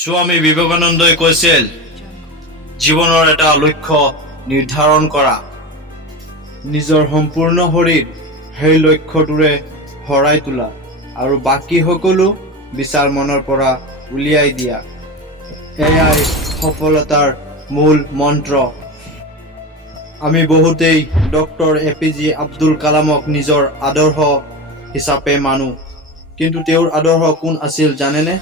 স্বামী বিবেকানন্দই কৈছিল জীৱনৰ এটা লক্ষ্য নিৰ্ধাৰণ কৰা, নিজৰ সম্পূৰ্ণ শৰীৰ সেই লক্ষ্যটোৰে ভৰাই তোলা আৰু বাকী সকলো বিচাৰ মনৰ পৰা উলিয়াই দিয়া। এয়াই সফলতাৰ মূল মন্ত্ৰ। আমি বহুতেই ডক্টৰ APJ আব্দুল কালামক নিজৰ আদৰ্শ হিচাপে মানো, কিন্তু তেওঁৰ আদৰ্শ কোন আছিল জানেনে?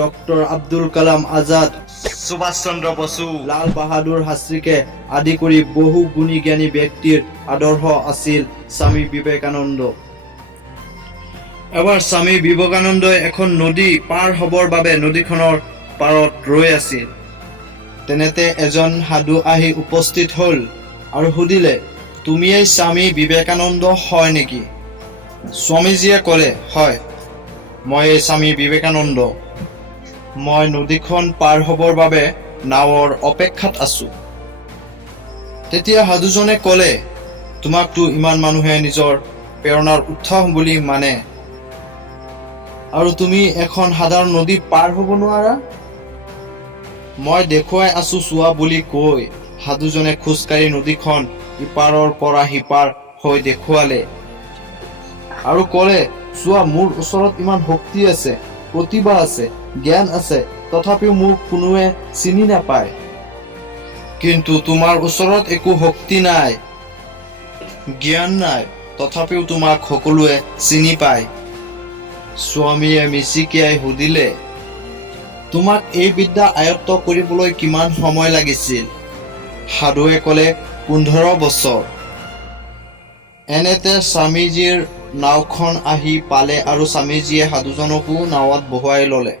ডক্টৰ আব্দুল কালাম আজাদ, সুভাষ চন্দ্ৰ বসু, লাল বাহাদুৰ শাস্ত্ৰীকে আদি কৰি বহু গুণী জ্ঞানী ব্যক্তিৰ আদৰ্শ আছিল স্বামী বিবেকানন্দ। এবাৰ স্বামী বিবেকানন্দই এখন নদী পাৰ হবৰ বাবে নদীখনৰ পাৰত ৰৈ আছিল। তেনেতে এজন সাধু আহি উপস্থিত হল আৰু সুধিলে, তুমিয়েই স্বামী বিবেকানন্দ হয় নেকি? স্বামীজীয়ে ক'লে, হয়, মই স্বামী বিবেকানন্দ। মই নদীখন পাৰ হবৰ বাবে নাৱৰ অপেক্ষাত আছো। তেতিয়া সাধুজনে ক'লে, তোমাকতো ইমান মানুহে নিজৰ প্ৰেৰণাৰ উৎস বুলি মানে, আৰু তুমি এখন সাধাৰণ নদী পাৰ হ'ব নোৱাৰা? মই দেখুৱাই আছো চোৱা বুলি কৈ সাধুজনে খোজকাঢ়ি নদীখন ইপাৰৰ পৰা সিপাৰ হৈ দেখুৱালে আৰু ক'লে, চোৱা, মোৰ ওচৰত ইমান শক্তি আছে, প্ৰতিভা আছে, জ্ঞান আছে, তথাপিও মোক কোনোৱে চিনি নাপায়। কিন্তু তোমাৰ ওচৰত একো শক্তি নাই, জ্ঞান নাই, তথাপিও তোমাক সকলোৱে চিনি পায়। স্বামীয়ে মিচিকিয়াই সুধিলে, তোমাক এই বিদ্যা আয়ত্ত কৰিবলৈ কিমান সময় লাগিছিল? সাধুৱে ক'লে, 15 বছৰ। এনেতে স্বামীজীৰ নাওখন আহি পালে আৰু স্বামীজীয়ে সাধুজনকো নাৱত বহুৱাই ললে।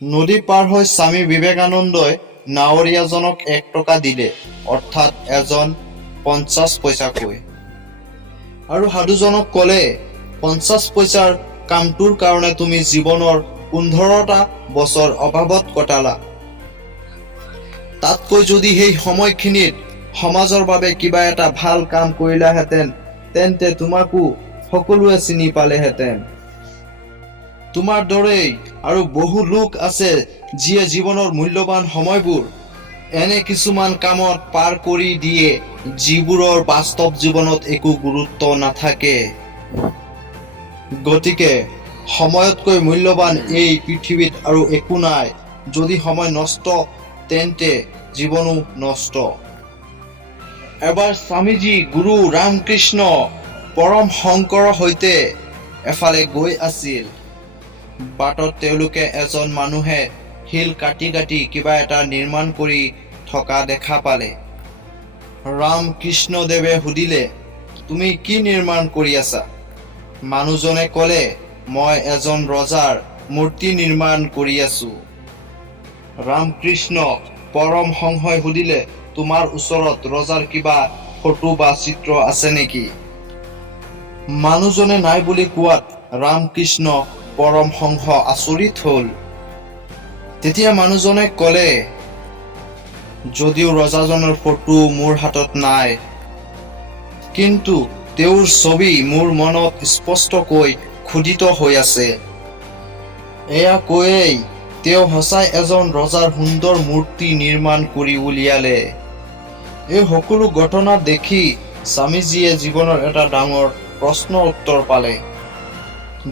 নদী পাৰ হৈ স্বামী বিবেকানন্দই নাৱৰীয়াজনক 1 টকা দিলে, অৰ্থাৎ এজন 50 পইচাকৈ, আৰু সাধুজনক ক'লে, 50 পইচাৰ কামটোৰ কাৰণে তুমি জীৱনৰ 15টা বছৰ অভাৱত কটালা। তাতকৈ যদি সেই সময়খিনিত সমাজৰ বাবে কিবা এটা ভাল কাম কৰিলাহেঁতেন, তেন্তে তোমাকো সকলোৱে চিনি পালেহেঁতেন। তোমাৰ দৰেই আৰু বহু লোক আছে যিয়ে জীৱনৰ মূল্যৱান সময়বোৰ এনে কিছুমান কামত পাৰ কৰি দিয়ে যিবোৰৰ বাস্তৱ জীৱনত একো গুৰুত্ব নাথাকে। গতিকে সময়তকৈ মূল্যৱান এই পৃথিৱীত আৰু একো নাই। যদি সময় নষ্ট, তেন্তে জীৱনো নষ্ট। এবাৰ স্বামীজী গুৰু ৰামকৃষ্ণ পৰম শংকৰৰ সৈতে এফালে গৈ আছিল। বাটত তেওঁলোকে এজন মানুহে শিল কাটি কাটি কিবা এটা নিৰ্মাণ কৰি থকা দেখা পালে। ৰামকৃষ্ণদেৱে সুধিলে, তুমি কি নিৰ্মাণ কৰি আছা? মানুহজনে ক'লে, মই এজন ৰজাৰ মূৰ্তি নিৰ্মাণ কৰি আছো। ৰামকৃষ্ণ পৰম হংসই সুধিলে, তোমাৰ ওচৰত ৰজাৰ কিবা ফটো বা চিত্ৰ আছে নেকি? মানুহজনে নাই বুলি কোৱাত ৰামকৃষ্ণ পৰম হংস আচৰিত হল। তেতিয়া মানুহজনে ক'লে, যদিও ৰজাজনৰ ফটো মোৰ হাতত নাই, কিন্তু তেওঁৰ ছবি মোৰ মনত স্পষ্টকৈ খোদিত হৈ আছে। এয়া কৈয়েই তেওঁ সঁচাই এজন ৰজাৰ সুন্দৰ মূৰ্তি নিৰ্মাণ কৰি উলিয়ালে। এই সকলো ঘটনা দেখি স্বামীজীয়ে জীৱনৰ এটা ডাঙৰ প্ৰশ্নৰ উত্তৰ পালে।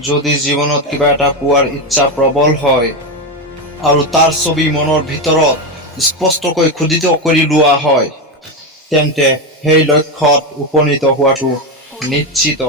যদি জীৱনত কিবা এটা পোৱাৰ ইচ্ছা প্ৰবল হয় আৰু তাৰ ছবি মনৰ ভিতৰত স্পষ্টকৈ খোদিত কৰি লোৱা হয়, তেন্তে সেই লক্ষ্যত উপনীত হোৱাটো নিশ্চিত।